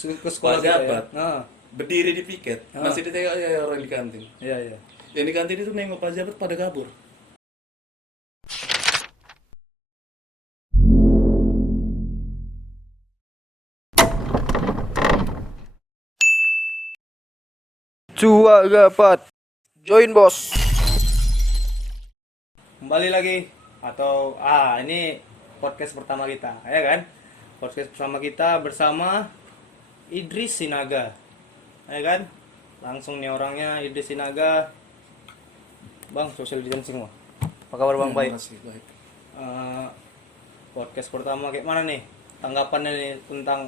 ke sekolah kita ya. Jabat Nah, berdiri di piket, masih ditengok ya orang di kantin. iya iya. Yang di kantin itu nengok Pak Jabat pada kabur. Cua gapat. Join bos. Kembali lagi atau ini podcast pertama kita, ya kan? Podcast pertama kita bersama Idris Sinaga. Ya kan? Langsung nih orangnya Idris Sinaga. Bang, social distancing mah. Apa kabar Bang? Baik. Masih baik. Podcast pertama kayak mana nih? Tanggapannya nih tentang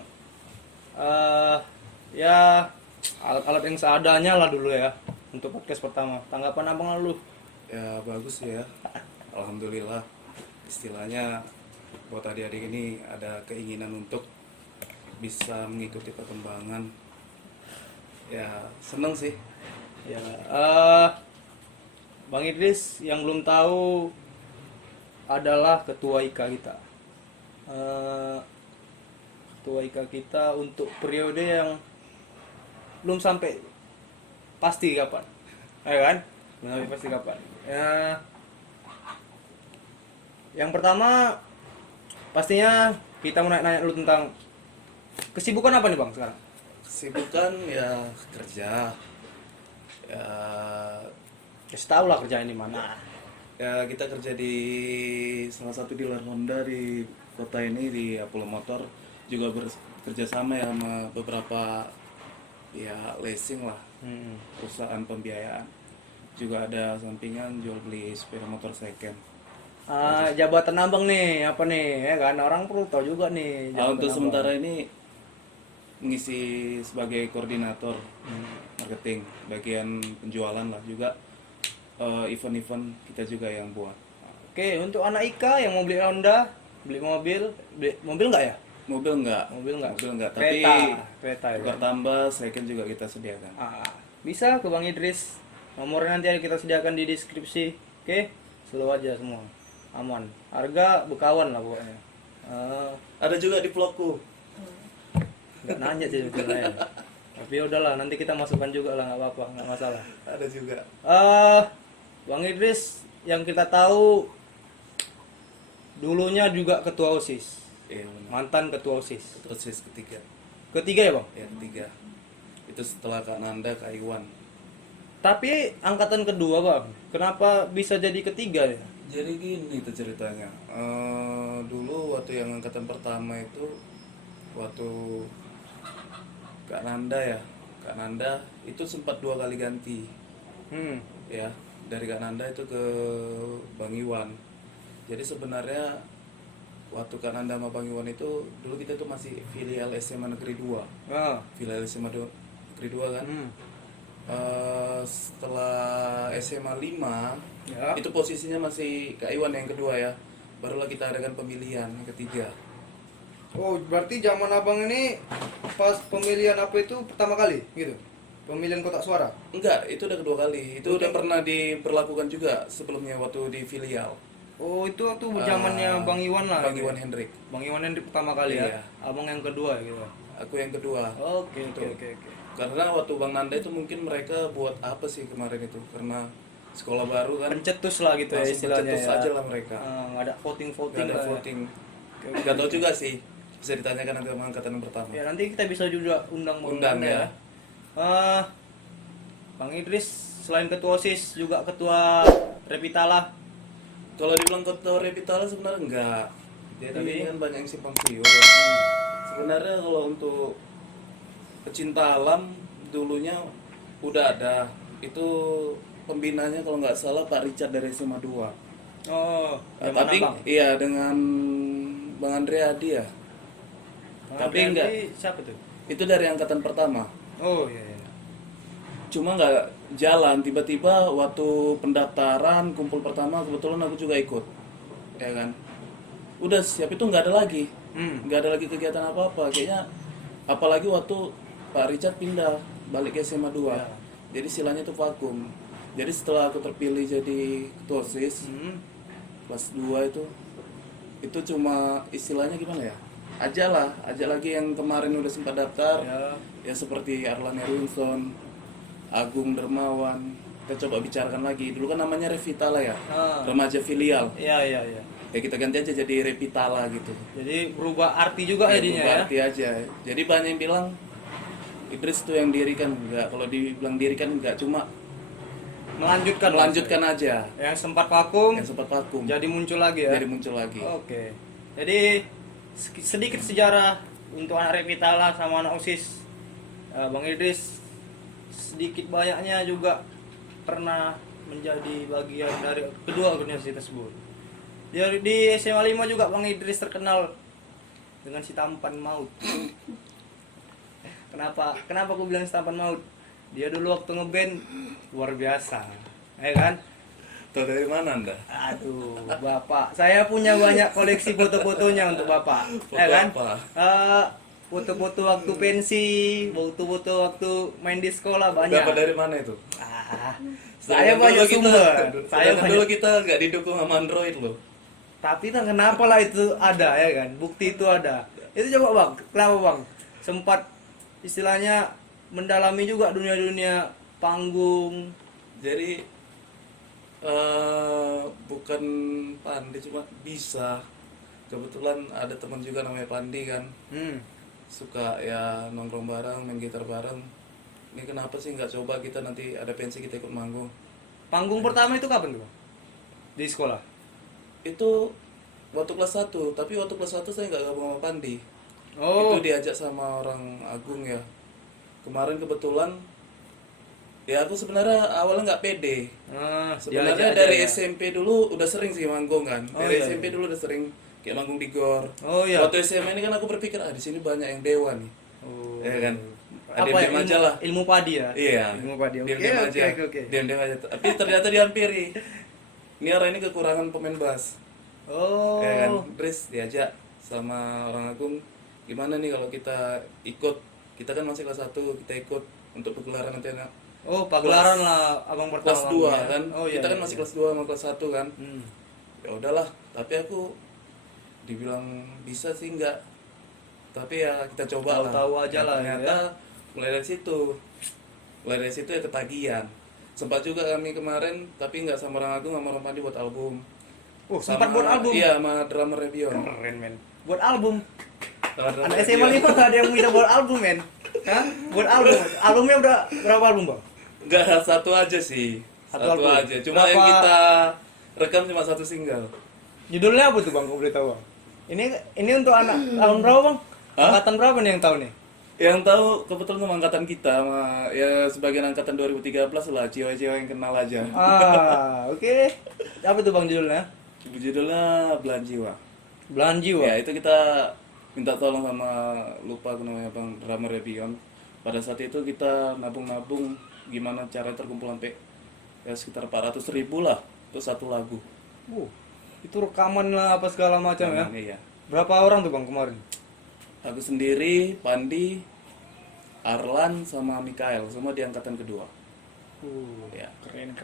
ya alat-alat yang seadanya lah dulu ya untuk podcast pertama. Tanggapan abang lu? Ya bagus ya. Alhamdulillah. Istilahnya buat adik-adik ini ada keinginan untuk bisa mengikuti perkembangan. Ya seneng sih. Ya, Bang Idris yang belum tahu adalah ketua IKA kita. Ketua IKA kita untuk periode yang belum sampai pasti kapan, ya kan? Belum sampai pasti kapan. Ya, yang pertama pastinya kita mau nanya dulu tentang kesibukan apa nih Bang sekarang? Kesibukan ya kerja. Ya, Kasih tahu lah kerjaan di mana. ya kita kerja di salah satu dealer Honda di kota ini di Apollo Motor, juga bekerja sama ya sama beberapa ya leasing lah, perusahaan pembiayaan, juga ada sampingan jual beli sepeda motor second. Jabatan abang nih apa nih, ya kan? Orang perlu tahu juga nih jabatan Untuk abang. sementara ini mengisi sebagai koordinator marketing, bagian penjualan lah, juga event-event kita juga yang buat. Oke, untuk anak Ika yang mau beli Honda, beli mobil nggak ya? Mobil enggak, Mobil nggak? tapi Kereta ya. tukar tambah second juga kita sediakan. Bisa ke Bang Idris. Nomornya nanti kita sediakan di deskripsi. Oke, slow aja semua. Aman. Harga bekawan lah pokoknya. Ada juga di vlogku. Nggak nanya sih sebetulnya. Tapi udahlah, nanti kita masukkan juga lah, nggak apa-apa, nggak masalah. Ada juga. Bang Idris yang kita tahu dulunya juga ketua OSIS. Iya benar. Mantan ketua OSIS. Proses ketiga. Ketiga ya Bang? Ya ketiga. Itu setelah Kak Nanda, Kak Iwan. Tapi angkatan kedua Bang, kenapa bisa jadi ketiga ya? Jadi gini tuh ceritanya. Dulu waktu yang angkatan pertama itu waktu Kak Nanda ya. Kak Nanda itu sempat 2 kali ganti. Ya, dari Kak Nanda itu ke Bang Iwan. Jadi sebenarnya waktu Kak Nanda sama Bang Iwan itu dulu kita tuh masih filial SMA Negeri 2. Filial SMA Negeri 2 kan. Setelah SMA 5 Ya. itu posisinya masih Kak Iwan yang kedua ya. Barulah kita adakan pemilihan yang ketiga. Oh, berarti zaman abang ini pas pemilihan apa itu pertama kali gitu? Pemilihan kotak suara? Enggak, itu udah kedua kali. Itu udah pernah diperlakukan juga sebelumnya waktu di filial. Oh, itu waktu zamannya Bang Iwan lah. Bang Iwan Hendrik. Bang Iwan yang pertama kali Iya. ya. Abang yang kedua gitu. Aku yang kedua. Oke. Karena waktu Bang Nanda itu mungkin mereka buat apa sih kemarin itu? Karena sekolah baru kan. Pencetus lah gitu ya Langsung istilahnya. pencetus Ya. aja lah mereka. Nggak ada voting Nggak ada lah. voting. Nggak tahu juga sih. Bisa ditanyakan nanti sama angkatan yang pertama. Ya nanti kita bisa juga undang Bang Undang Iwan ya. Bang Idris selain ketua OSIS juga ketua Revitala. Kalau dibilang ketua Revitala sebenarnya enggak. Jadi Tapi- kan banyak yang simpang siur. Sebenarnya kalau untuk pecinta alam dulunya udah ada. Itu pembinanya kalau nggak salah Pak Richard dari SMA 2. Oh, yang Tapi mana Bang? iya dengan Bang Andre Adi ya. Bang tapi Andri enggak. siapa tuh? Itu dari angkatan pertama. Oh iya. Cuma nggak jalan, tiba-tiba waktu pendaftaran kumpul pertama kebetulan aku juga ikut, ya kan. Udah siap itu nggak ada lagi, nggak ada lagi kegiatan apa-apa. Kayaknya apalagi waktu Pak Richard pindah balik ke SMA 2, Ya. jadi silanya itu vakum. Jadi setelah aku terpilih jadi ketua OSIS kelas 2 itu cuma istilahnya gimana ya? ajak lagi yang kemarin udah sempat daftar. Ya. Ya seperti Arlan Erwinson, Agung Dermawan. Kita coba bicarakan lagi. Dulu kan namanya Revitala ya, remaja filial. Iya, iya, iya. Ya kita ganti aja jadi Revitala gitu. Jadi berubah arti juga jadinya ya. Berarti aja. Jadi banyak yang bilang Idris tuh yang dirikan, enggak. Kalau dibilang dirikan enggak, cuma melanjutkan aja. Yang sempat vakum, Yang sempat vakum. jadi muncul lagi ya. Jadi muncul lagi. Oke. Jadi sedikit sejarah untuk anak Revitala sama anak OSIS. Bang Idris sedikit banyaknya juga pernah menjadi bagian dari kedua organisasi tersebut. Di SMA 5 juga Bang Idris terkenal dengan si tampan maut. Kenapa aku bilang si tampan maut? Dia dulu waktu ngeband luar biasa, ya kan? Tahu dari mana Anda? Aduh, Bapak, saya punya banyak koleksi foto-fotonya untuk Bapak, Foto ya kan? apa? Foto-foto waktu pensi, foto-foto waktu main di sekolah banyak. Dapat dari mana itu? Saya banyak sumber. Saya Dulu banyak. kita nggak didukung sama Android loh. Tapi kan kenapa lah itu ada ya kan? Bukti itu ada. Itu coba Bang, kenapa Bang? Sempat istilahnya mendalami juga dunia-dunia panggung. Jadi bukan pandai, cuma bisa. Kebetulan ada teman juga namanya Pandi kan, suka ya nongkrong bareng, main gitar bareng. Ini kenapa sih nggak coba kita nanti ada pensi kita ikut manggung? Panggung pertama itu kapan tuh Bang? Di sekolah. Itu waktu kelas 1, tapi waktu kelas 1 saya nggak gabung sama Pandi. Oh. Itu diajak sama orang Agung ya. Kemarin kebetulan ya aku sebenarnya awalnya nggak pede. Sebenarnya diajak dari aja ya. SMP dulu udah sering sih manggung kan. Oh, Dari iya, SMP iya. dulu udah sering kayak manggung di GOR. Oh iya. Waktu SMA ini kan aku berpikir di sini banyak yang dewa nih. Oh. Ya kan. Apa Diam-diam aja lah. Ilmu padi ya? Iya. Ilmu padi. Oke, Diam-diam oke, aja. oke. Diam-diam aja. Tapi ternyata dihampiri. Ini orang ini kekurangan pemain bass. Oh. Ya kan. Dris diajak sama orang Agung. Gimana nih kalau kita ikut? Kita kan masih kelas 1, kita ikut untuk pagelaran nanti anak Oh, pagelaran lah abang pertama. kelas 2 ya? kan. Oh, iya, Kita kan iya, masih iya. kelas 2 sama kelas 1 kan. Ya udahlah, tapi aku dibilang bisa sih enggak. Tapi ya kita coba lah. Tahu-tahu aja Ya, lah, ternyata mulai dari situ ya ketagihan. Sempat juga kami kemarin, tapi nggak sama orang Agung, sama orang Pandi buat album. Oh, sempat buat album. Iya, sama drummer Rebion. Keren, men. Buat album. Sama drummer Anak SMA Rebion. 5 ada yang bisa buat album, men. Hah? Buat album. Albumnya udah berapa album, Bang? Nggak, satu aja sih. Satu Satu album. aja. Cuma yang Berapa- kita rekam cuma satu single. Judulnya apa tuh, Bang? Kau boleh tahu, Bang? Ini untuk anak tahun berapa, Bang? Hah? Angkatan berapa nih yang tahu nih? Yang tahu kebetulan sama angkatan kita, sama ya sebagian angkatan 2013 lah, cewek-cewek yang kenal aja. Oke. Apa tuh, Bang, judulnya? Judulnya Belahan Jiwa. Belahan Jiwa. Ya, itu kita minta tolong sama, lupa aku namanya Bang, drummer Rebion. Pada saat itu kita nabung-nabung gimana cara terkumpul sampai ya sekitar 400.000 lah untuk satu lagu. Itu rekaman lah apa segala macam ya. Iya. Berapa orang tuh, Bang, kemarin? Aku sendiri, Pandi, Arlan sama Mikael, semua di angkatan kedua. Ya. Keren.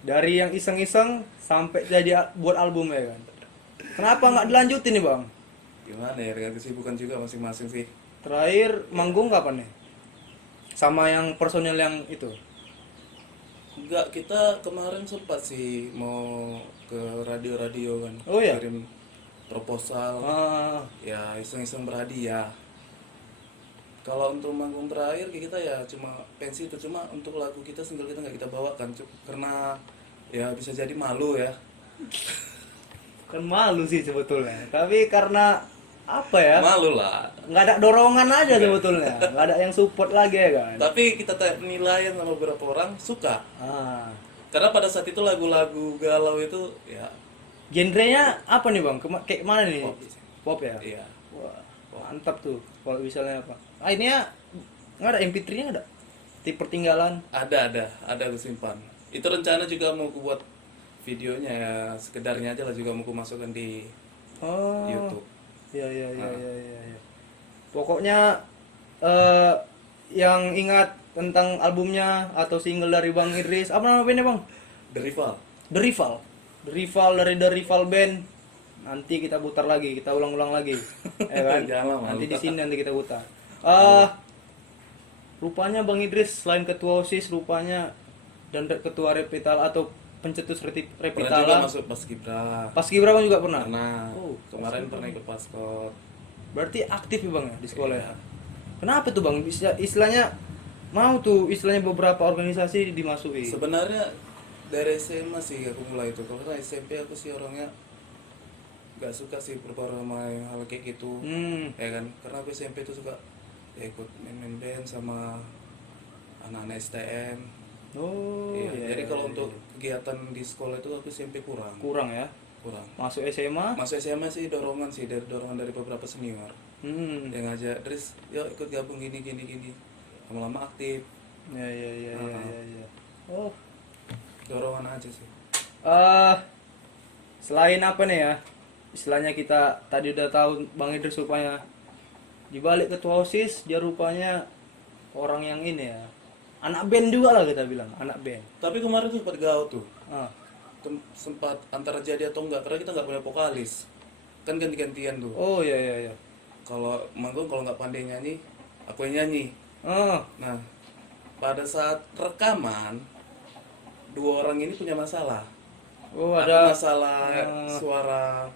Dari yang iseng-iseng sampai jadi buat album ya kan. Kenapa nggak dilanjutin nih, Bang? Gimana ya, dengan kesibukan juga masing-masing sih. Terakhir manggung kapan nih? Sama yang personil yang itu. Enggak, kita kemarin sempat sih mau ke radio-radio kan. Oh, iya? Kirim proposal. Ya iseng-iseng berhadiah. Kalau untuk manggung terakhir kita ya cuma pensi itu, cuma untuk lagu kita, single kita nggak kita bawakan karena ya bisa jadi malu ya. Kan malu sih sebetulnya. Tapi karena apa ya? Malu lah. Nggak ada dorongan aja sebetulnya. Nggak ada yang support lagi ya kan. Tapi kita penilaian sama beberapa orang suka. Karena pada saat itu lagu-lagu galau itu ya Genrenya apa nih, Bang? Kayak mana nih? Pop. Pop ya? iya. Wah, mantap tuh. Kalau misalnya apa? Ini ya nggak ada MP3-nya nggak ada? Tipe Pertinggalan. Ada aku simpan. Itu rencana juga mau aku buat videonya ya, sekedarnya aja lah, juga mau aku masukkan di Oh. YouTube. Iya. Pokoknya yang ingat tentang albumnya atau single dari Bang Idris, apa nama bandnya, Bang? The Rival. The Rival. The Rival dari The Rival Band. Nanti kita putar lagi, kita ulang-ulang lagi. Ya kan? Jangan lama. Nanti di sini nanti kita putar. Rupanya Bang Idris selain ketua OSIS rupanya dan ketua Repital atau pencetus Pernah juga Repitala. masuk Paskibra. Paskibra Bang juga pernah. Pernah. Oh, Kemarin pernah ikut Paskot. Berarti aktif ya Bang ya di sekolah Iya. ya. Kenapa tuh Bang? Istilahnya mau tuh istilahnya beberapa organisasi dimasuki. Sebenarnya dari SMA sih aku mulai itu. Kalau karena SMP aku sih orangnya nggak suka sih berbaur sama yang hal kayak gitu. Ya kan? Karena aku SMP itu suka ya ikut main band sama anak-anak STM. Oh, Iya, iya, jadi iya, kalau iya. untuk kegiatan di sekolah itu aku SMP kurang. Kurang ya. Kurang. Masuk SMA. Masuk SMA sih dorongan dari beberapa senior. Yang ngajak, "Dris, yuk ikut gabung gini. Lama-lama aktif. Ya ya ya ya ya. Ya. Oh. Dorongan aja sih. Selain apa nih ya? Istilahnya kita tadi udah tahu Bang Idris rupanya di balik ketua OSIS dia rupanya orang yang ini ya. Anak band juga lah kita bilang, anak band. Tapi kemarin tuh sempat gaul tuh. Ah. Sempat antara jadi atau enggak karena kita nggak punya vokalis. Kan ganti-gantian tuh. Oh iya iya iya. Kalau manggung kalau nggak pandai nyanyi, aku yang nyanyi. Oh. Nah, pada saat rekaman dua orang ini punya masalah. Oh Aku ada masalah suara,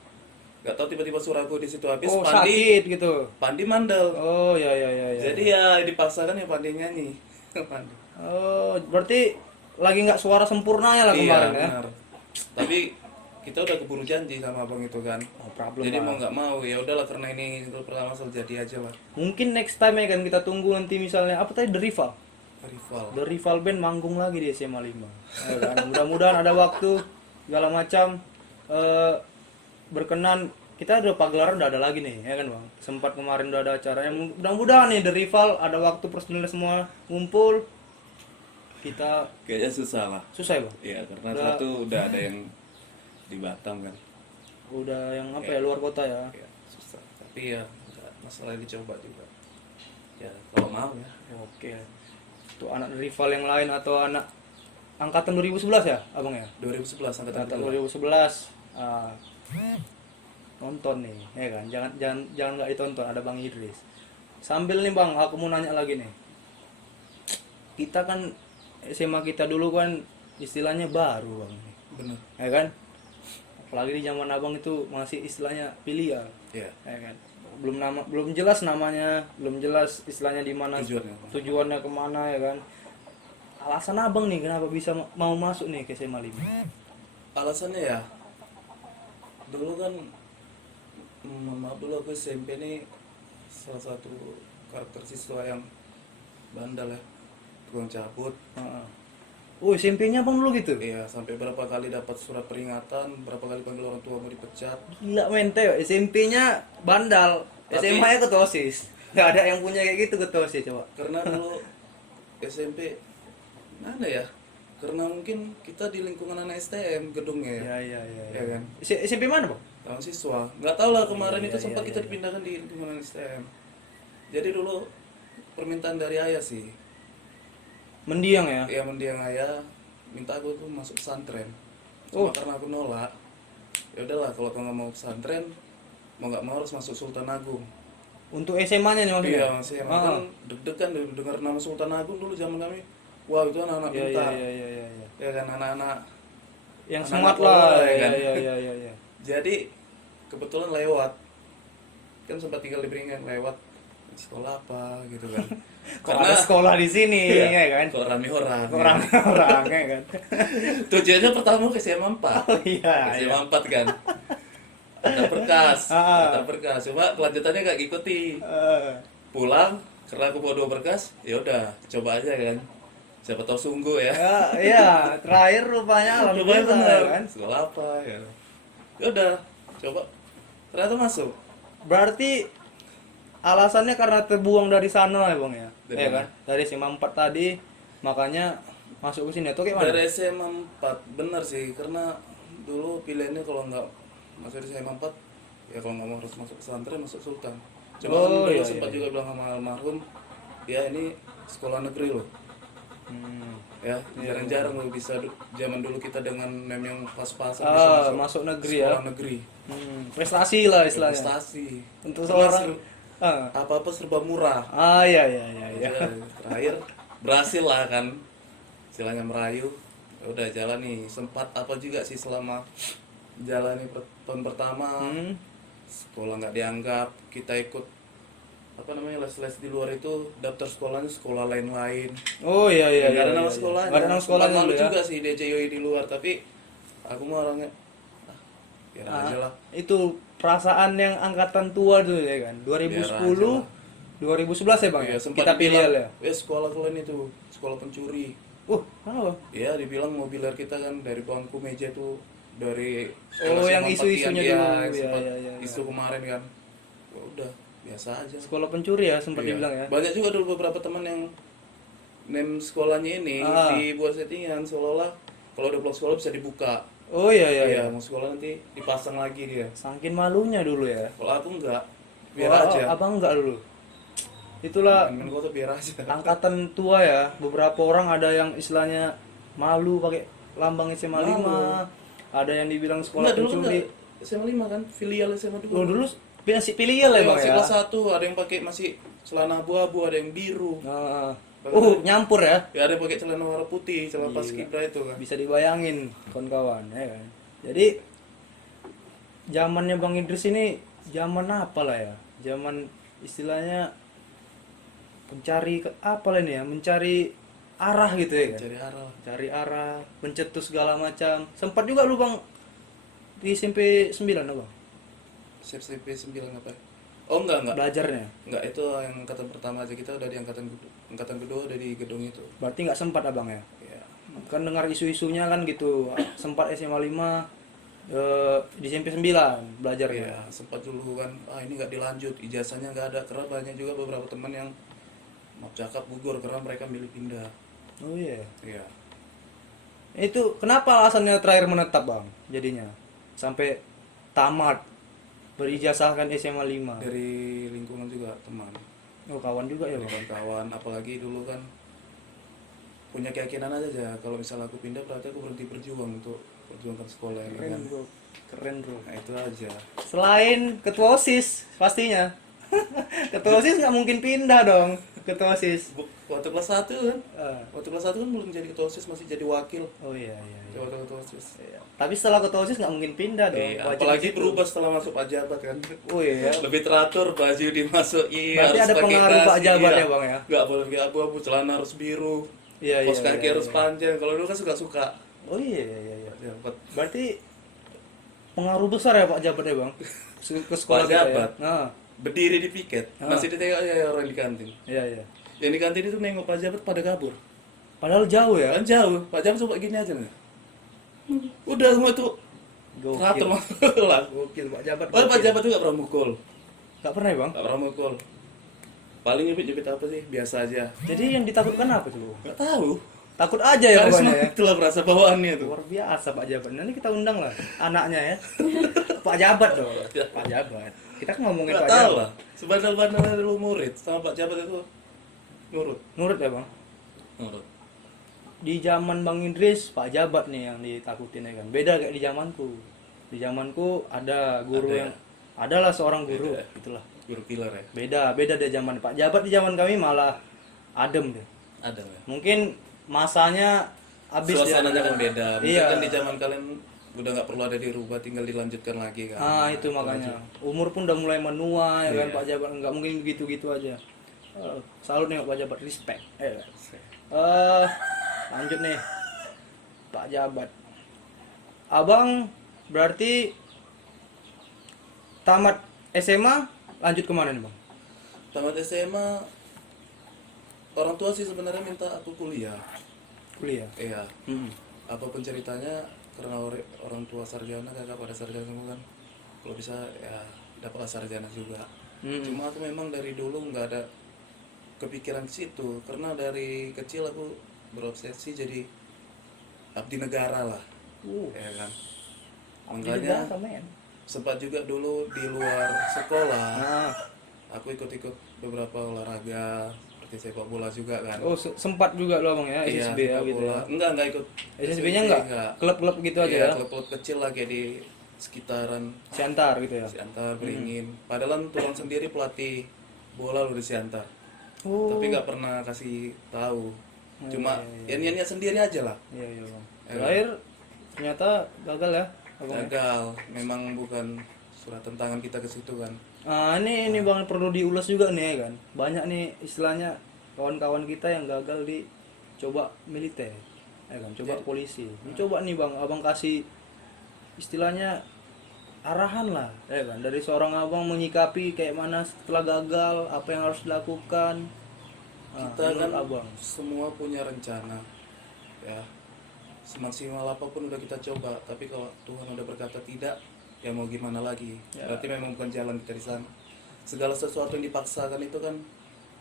nggak tahu tiba-tiba suaraku di situ habis. oh Pandi sakit gitu. Pandi mandel. Oh iya iya iya iya. Jadi ya dipaksakan ya Pandi nyanyi. Pandi. Oh, berarti lagi nggak suara sempurnanya lah kemarin ya. Benar. Tapi kita udah keburu janji sama abang itu kan. Oh, problem Jadi lah. mau nggak mau ya udahlah karena ini itu pertama asal jadi aja lah. Mungkin next time ya kan kita tunggu nanti misalnya apa tadi The Rival. Rival. The Rival Band manggung lagi di SMA 5. Ya kan? Mudah-mudahan ada waktu segala macam berkenan kita udah pagelaran udah ada lagi nih ya kan Bang. Sempat kemarin udah ada acaranya. Mudah-mudahan nih The Rival ada waktu personil semua ngumpul. Kita Kayaknya susah lah. susah ya Bang. Iya karena Udah- satu udah ada yang di Batam kan. Udah yang apa ya luar kota ya. Ya, susah. Tapi ya nggak masalah dicoba juga. Ya kalau mau ya. Oke. Itu anak rival yang lain atau anak angkatan 2011 ya, Abang ya? 2011 angkatan Angkatan kedua. 2011. Nonton nih, ya kan? Jangan nggak ditonton, ada Bang Idris. Sambil nih Bang, aku mau nanya lagi nih. Kita kan SMA kita dulu kan istilahnya baru Bang. Bener. Ya kan? Apalagi di zaman Abang itu masih istilahnya pilihan. Iya. Ya kan? Belum jelas namanya, belum jelas istilahnya di mana tujuannya kemana ya kan. Alasan Abang nih kenapa bisa mau masuk nih ke SMA 5? Alasannya ya dulu kan maaf dulu aku SMP nih salah satu karakter siswa yang bandel ya, tukang cabut. Heeh. Oh, SMP-nya Abang dulu gitu? Iya, sampai berapa kali dapat surat peringatan, berapa kali panggil orang tua mau dipecat. Gila mente, SMP-nya bandal, Tapi- SMA-nya ketua OSIS. Gak ada yang punya kayak gitu ketua OSIS coba. Karena dulu SMP mana ya? Karena mungkin kita di lingkungan anak STM gedungnya ya. Iya. Ya kan? SMP mana Bang? Tahun siswa. Nggak tahu lah kemarin Iya, itu iya, sempat iya, kita iya. dipindahkan di lingkungan STM. Jadi dulu permintaan dari ayah sih. Mendiang ya? Ya mendiang ayah minta aku tuh masuk pesantren. Oh. Cuma karena aku nolak. Ya udahlah kalau kau nggak mau pesantren, mau nggak mau harus masuk Sultan Agung. Untuk SMA-nya nih maksudnya? Iya, masih kan deg-degan dengar nama Sultan Agung dulu zaman kami. Wah, itu anak-anak Iya, pintar. iya. Ya kan anak-anak Yang Anak-anak smart lah. polo, ya Iya, kan? iya. Jadi kebetulan lewat kan sempat tinggal di Beringin lewat sekolah apa gitu kan. Kok ada sekolah di sini Iya, ya kan? kok rame orang. Orang ya kan? Tujuannya pertama ke SMA 4. Oh iya. SMA 4 kan. Antar berkas, Ah. antar berkas. Cuma kelanjutannya nggak ngikuti. Pulang karena aku bawa 2 berkas, ya udah coba aja kan. Siapa tahu sungguh ya. Iya, terakhir rupanya Coba alhamdulillah bener ya kan. sekolah apa ya. Ya udah, coba. Ternyata masuk. Berarti alasannya karena terbuang dari sana ya Bang ya. Dari Iya mana? kan? Dari SMA 4 tadi makanya masuk ke sini atau kayak mana? Dari SMA 4 bener sih karena dulu pilihannya kalau nggak masuk di SMA 4 ya kalau nggak mau harus masuk pesantren masuk Sultan. Cuma kan Oh, dulu iya, sempat iya. juga bilang sama almarhum, ya ini sekolah negeri loh. Ya, jarang-jarang lo bisa zaman dulu kita dengan nem yang pas-pasan Ah, masuk negeri ya. sekolah negeri. Prestasi lah istilahnya. Prestasi. Untuk Karena seorang apa-apa serba murah. iya iya iya iya. Ya, terakhir berhasil lah kan, istilahnya merayu. Ya udah jalan nih, sempat apa juga sih selama jalan nih tahun pertama, sekolah nggak dianggap, kita ikut apa namanya les-les di luar itu, daftar sekolahnya sekolah lain-lain. Oh iya iya. Nggak ada iya, nama iya. sekolahnya. Nggak ada nama sekolahnya Sempat malu dulu ya. juga sih DCYI di luar, tapi aku mah orangnya biar aja lah. Itu perasaan yang angkatan tua dulu ya kan. 2010 2011 ya Bang ya. Sempat Kita pilih dibilang, ya. sekolah kalian itu sekolah pencuri. Kenapa? Ya dibilang mobiler kita kan dari bangku meja tuh dari Yang SMA isu-isunya Patian, dulu. ya, Iya, sempat iya, iya. isu kemarin kan. Ya udah biasa aja. Sekolah pencuri ya sempat Iya. dibilang ya. Banyak juga dulu beberapa teman yang name sekolahnya ini dibuat settingan seolah-olah kalau udah pulang sekolah bisa dibuka. Oh iya iya. Iya, mau sekolah nanti dipasang lagi dia. Saking malunya dulu ya. Kalau aku enggak, biar Oh, aja. Abang enggak dulu. Itulah Main gua tuh biar aja. angkatan tua ya. Beberapa orang ada yang istilahnya malu pakai lambang SMA 5. Ada yang dibilang sekolah Enggak, dulu pencuri. enggak. SMA 5 kan, filial SMA 2. Oh dulu masih pilihan ya Bang masih ya. kelas 1, ada yang pakai masih celana abu-abu, ada yang biru. Nyampur ya. Ya ada yang pakai celana warna putih, celana paskibra itu kan. Bisa dibayangin kawan-kawan ya kan. Jadi zamannya Bang Idris ini zaman apa lah ya? Zaman istilahnya apa lah ini ya? Mencari arah gitu ya kan. Cari arah. Cari arah, mencetus segala macam. Sempat juga lu Bang di SMP 9 apa? SMP 9 apa? Oh enggak. Belajarnya. Enggak, itu yang angkatan pertama aja, kita udah di angkatan kedua udah di gedung itu. Berarti nggak sempat Abang ya? Ya. Kan dengar isu-isunya kan gitu. Sempat SMA 5 di SMP 9 belajarnya. Iya, sempat dulu kan, ini nggak dilanjut, ijazahnya nggak ada, karena banyak juga beberapa teman yang maaf cakap gugur karena mereka milih pindah. Oh iya. Iya. Itu kenapa alasannya terakhir menetap Bang jadinya? Sampai tamat berijazahkan SMA 5. Dari lingkungan juga teman, Oh, kawan juga ya dari Bang. kawan-kawan, apalagi dulu kan punya keyakinan aja kalau misalnya aku pindah berarti aku berhenti berjuang untuk perjuangkan sekolah ini kan. Keren bro. Nah itu aja. Selain ketua OSIS pastinya. Ketua OSIS nggak mungkin pindah dong. Ketua OSIS. Waktu kelas 1 kan, Ah. waktu kelas 1 kan belum jadi ketua OSIS, masih jadi wakil. Oh iya iya. iya. Waktu ketua OSIS. Tapi setelah ketua OSIS nggak mungkin pindah dong. Iya, Wajib apalagi gitu. berubah setelah masuk Pak Jabat kan. Oh iya. Lebih teratur, baju dimasuki, Berarti harus ada pakai pengaruh Pak dasi, Jabat iya. ya, Bang, ya? Nggak boleh pakai abu-abu, celana harus biru. Iya Kaos kaki iya, harus iya. panjang. Kalau dulu kan suka-suka. Oh iya iya iya. Ya, Berarti pengaruh besar ya Pak Jabat ya Bang ke sekolah Pak kita Jabat? ya. Nah, berdiri di piket, masih ditengok ya orang di kantin. iya iya. Yang di kantin itu nengok Pak Jabat pada kabur. Padahal jauh ya. Kan jauh, Pak Jabat coba gini aja nih. Udah semua tuh teratur lah. Gokil Pak Jabat. Oh, Pak Jabat tuh nggak pernah mukul. Enggak pernah ya Bang. Nggak pernah mukul. Paling nyebit-nyebit apa sih? Biasa aja. Jadi yang ditakutkan apa tuh? Nggak tahu. Takut aja ya Karisma pokoknya ya. itulah berasa bawaannya tuh. Luar biasa Pak Jabat. Nanti kita undang lah anaknya ya. Pak Jabat dong. Pak Jabat. Kita kan ngomongin Nggak Pak tahu Jabat. lah. Sebandel-bandelnya dulu murid sama Pak Jabat itu nurut. Nurut ya Bang. Nurut. Di zaman Bang Idris Pak Jabat nih yang ditakutin ya kan. Beda kayak di zamanku. Di zamanku ada guru Ada. yang adalah seorang guru, Beda. itulah. Guru pilar ya. Beda dari zaman Pak Jabat. Di zaman kami malah adem deh. Ada ya. Mungkin masanya habis Suasananya kan beda. Mungkin Iya. kan di zaman kalian udah nggak perlu ada dirubah, tinggal dilanjutkan lagi kan. Itu makanya. Umur pun udah mulai menua ya kan Iya. Pak Jabat, nggak mungkin begitu-gitu aja. Salut nih Pak Jabat, respect. Lanjut nih. Pak Jabat. Abang berarti tamat SMA lanjut kemana nih Bang? Tamat SMA orang tua sih sebenarnya minta aku kuliah. Kuliah. Iya. Apapun ceritanya karena orang tua sarjana, kakak pada sarjana semua kan. Kalau bisa ya dapatlah sarjana juga. Cuma aku memang dari dulu nggak ada kepikiran ke situ karena dari kecil aku berobsesi jadi abdi negara lah. Ya kan. Makanya sempat juga dulu di luar sekolah aku ikut-ikut beberapa olahraga seperti sepak bola juga kan. Oh, sempat juga lo abang ya, Iya, SSB ya sepak gitu bola. ya. Enggak ikut SSB-nya enggak? Klub-klub gitu aja Iya, ya. klub-klub kecil lah kayak di sekitaran Siantar gitu ya. Siantar, Beringin. Padahal kan turun sendiri pelatih bola lu di Siantar. Oh. Tapi nggak pernah kasih tahu. Cuma iya, ya niatnya sendiri aja lah. Iya, iya, Bang. Ya. Terakhir ternyata gagal ya, abang. Ya? Gagal. Memang bukan surat tantangan kita ke situ kan. Ini Bang perlu diulas juga nih ya kan. Banyak nih istilahnya kawan-kawan kita yang gagal di coba militer. Ya kan, coba polisi. Ini coba nih Bang, abang kasih istilahnya arahan lah, ya kan. Dari seorang abang menyikapi kayak mana setelah gagal, apa yang harus dilakukan. Kita menurut kan abang. semua punya rencana. Ya. Semaksimal apapun udah kita coba, tapi kalau Tuhan udah berkata tidak, ya mau gimana lagi? Ya. Berarti memang bukan jalan kita di sana. Segala sesuatu yang dipaksakan itu kan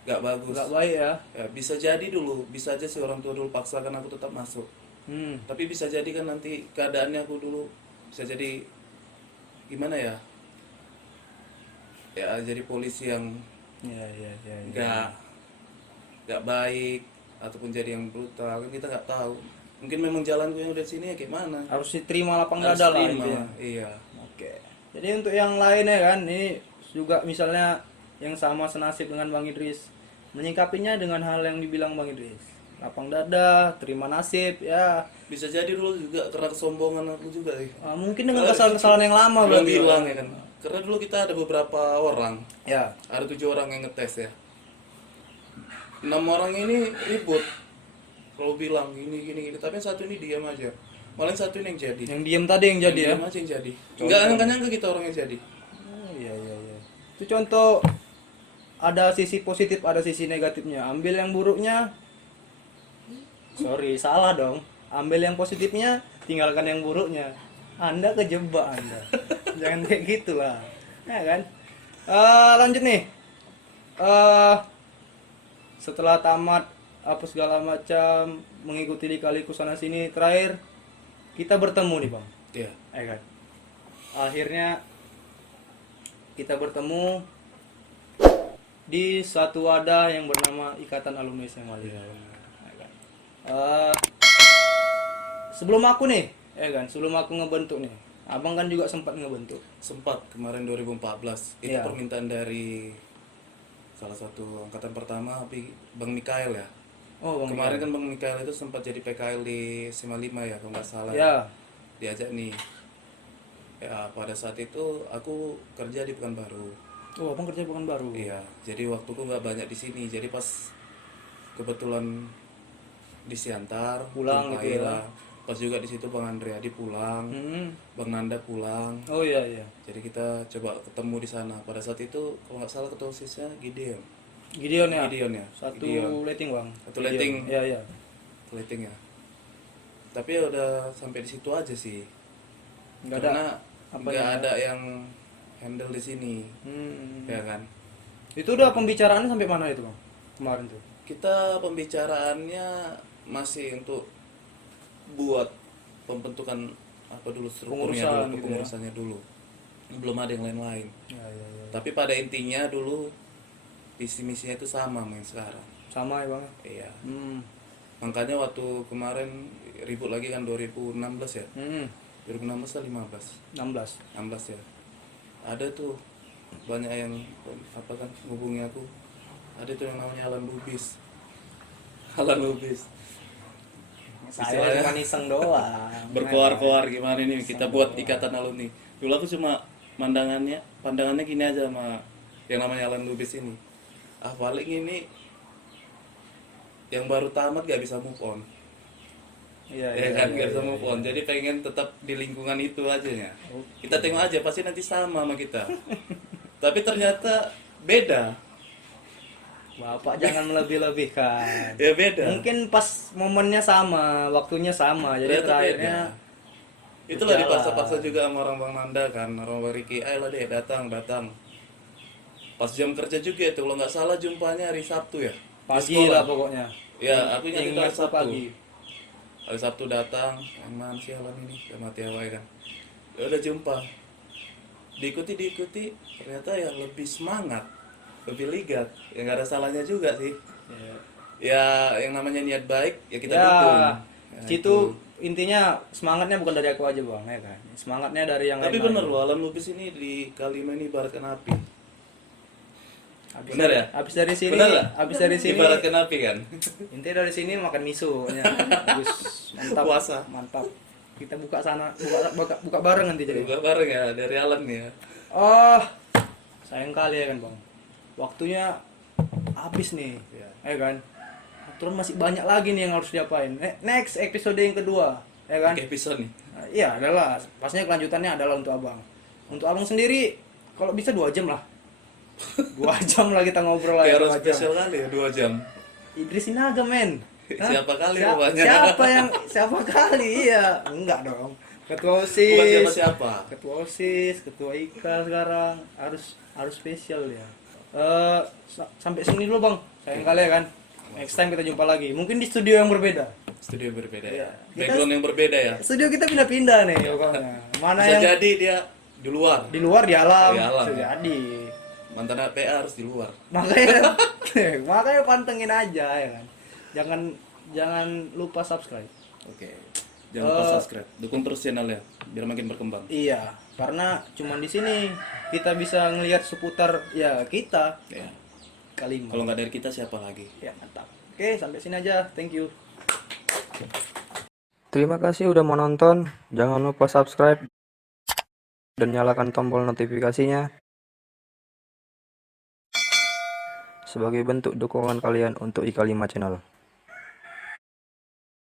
nggak bagus. Gak baik ya. Ya, bisa jadi dulu, bisa aja si orang tua dulu paksakan aku tetap masuk. Tapi bisa jadi kan nanti keadaannya aku dulu bisa jadi gimana ya? Ya jadi polisi yang Iya, iya, iya. nggak baik ataupun jadi yang brutal kan kita nggak tahu. Mungkin memang jalanku yang udah sini ya kayak mana? Harus diterima lapang Harus dada lah terima, intinya. iya. Oke. Jadi untuk yang lain ya kan, ini juga misalnya yang sama senasib dengan Bang Idris, menyikapinya dengan hal yang dibilang Bang Idris. Lapang dada, terima nasib, ya. Bisa jadi dulu juga karena kesombongan aku juga sih. Mungkin dengan kesalahan-kesalahan yang lama Belum berarti. bilang ya kan. Karena dulu kita ada beberapa orang, Ya. ada 7 orang yang ngetes ya. 6 orang ini ribut. Kalau bilang gini, tapi yang satu ini diam aja. Malah yang satu ini yang jadi. Yang diam tadi yang jadi ya. Diam aja yang jadi. Enggak nyangka kita orang yang jadi. Oh, iya, iya, iya. Itu contoh, ada sisi positif, ada sisi negatifnya. Ambil yang buruknya. Sorry, salah dong. Ambil yang positifnya, tinggalkan yang buruknya. Anda kejebak Anda. Jangan kayak gitu lah. Ya kan? Lanjut nih. Setelah tamat apa segala macam, mengikuti lika-liku sana sini, terakhir kita bertemu nih Bang. Iya. Ya kan? Akhirnya kita bertemu di satu wadah yang bernama Ikatan Alumni SMA Lima. Ya kan? Sebelum aku nih, ya kan, sebelum aku ngebentuk nih, abang kan juga sempat ngebentuk. Sempat kemarin 2014. Itu Iya. permintaan dari salah satu angkatan pertama, Bang Mikael ya. Oh, Bang. Kemarin kan Bang Mikael itu sempat jadi PKL di SMA 5 ya kalau nggak salah. Ya. Diajak nih. Ya pada saat itu aku kerja di Pekanbaru. Oh, abang kerja bukan baru. Iya, jadi waktuku nggak banyak di sini. Jadi pas kebetulan di Siantar Pulang jumpai gitu ya. lah. Pas juga di situ Bang Andriadi pulang, Bang Nanda pulang. Oh iya, iya. Jadi kita coba ketemu di sana. Pada saat itu kalau nggak salah ketua OSIS-nya Gideon. Gideon ya. Gideon ya. Satu Gideon. letting Bang. Satu Gideon. letting. Iya, iya. Lighting ya. Tapi ya udah sampai di situ aja sih. Nggak ada Karena apa nggak ya? ada yang handle di sini, ya kan? Itu udah pembicaraannya sampai mana itu Bang? Kemarin tuh. Kita pembicaraannya masih untuk buat pembentukan apa dulu strukturnya Pengurusan dulu, gitu ya. kepengurusannya dulu. Belum ada yang lain-lain. Ya, ya, ya. Tapi pada intinya dulu visi misinya itu sama sama yang sekarang. Sama ya Bang. Iya. Hmm. Makanya waktu kemarin ribut lagi kan 2016 ya. 2016 atau 16. 16 ya. Ada tuh banyak yang apa kan hubungi aku. Ada tuh yang namanya Alan Lubis. Alan Lubis. Saya Istilahnya cuma iseng doang. berkoar-koar gimana nih kita buat ikatan alumni. Dulu aku cuma pandangannya gini aja sama yang namanya Alan Lubis ini. Paling ini yang baru tamat gak bisa move on. Iya, Ya kan gak bisa move on. Jadi pengen tetap di lingkungan itu aja ya. Kita tengok aja pasti nanti sama kita. Tapi ternyata beda. Bapak jangan melebih-lebihkan. Ya beda. Mungkin pas momennya sama, waktunya sama. Jadi Ternyata terakhirnya beda. Itulah berjalan. dipaksa-paksa juga sama orang Bang Nanda kan, orang Bang Riki, ayolah deh datang. Pas jam kerja juga itu, kalau nggak salah jumpanya hari Sabtu ya. Di pagi sekolah. lah pokoknya. Ya, aku ingat itu hari Ingat Sabtu. pagi. Hari Sabtu datang, emang sialan ini, udah mati awal kan. Ya udah jumpa. Diikuti, ternyata yang lebih semangat, lebih ligat. Ya nggak ada salahnya juga sih. Ya. Ya yang namanya niat baik ya kita Ya, dukung. Ya, situ intinya semangatnya bukan dari aku aja bang, ya kan? Semangatnya dari yang Tapi lain. bener loh, alam lukis ini di Kalima ini ibaratkan api. Habis Bener dari, ya? habis dari sini, Bener lah? habis dari sini, Ibaratkan api kan? intinya dari sini makan miso, ya. Habis mantap, Puasa. mantap. Kita buka sana, buka bareng nanti jadi. Juga bareng ya dari alam nih ya. Oh, sayang kali ya kan bang, waktunya habis nih, ya kan? Terus masih banyak lagi nih yang harus diapain. Next episode yang kedua, ya kan? Oke, episode nih. Iya adalah, pastinya kelanjutannya adalah untuk abang. Untuk abang sendiri, kalau bisa 2 jam lah. 2 jam lah kita ngobrol lah. Kayak harus 2 jam. spesial kali ya 2 jam. Idris Sinaga men. Hah? Siapa kali rupanya? Siapa kali iya? Enggak dong. Ketua OSIS. Bukan siapa-siapa. Ketua OSIS, ketua IKA sekarang harus spesial ya. Sampai sini dulu bang. Sayang kali ya kan. Next time kita jumpa lagi. Mungkin di studio yang berbeda. Studio berbeda Iya. ya. Background yang berbeda ya. Studio kita pindah-pindah nih pokoknya. Mana Bisa yang jadi dia di luar. di luar di alam. Di alam, Bisa ya. jadi. Mantan PA harus di luar. Makanya makanya pantengin aja ya kan. Jangan lupa subscribe. Oke. Jangan lupa subscribe. Dukung terus channelnya biar makin berkembang. Iya, karena cuman di sini kita bisa ngelihat seputar ya kita Ya. Kalima. Kalau nggak dari kita siapa lagi? Ya, mantap. Oke, sampai sini aja. Thank you. Terima kasih udah menonton. Jangan lupa subscribe dan nyalakan tombol notifikasinya sebagai bentuk dukungan kalian untuk Ika 5 Channel.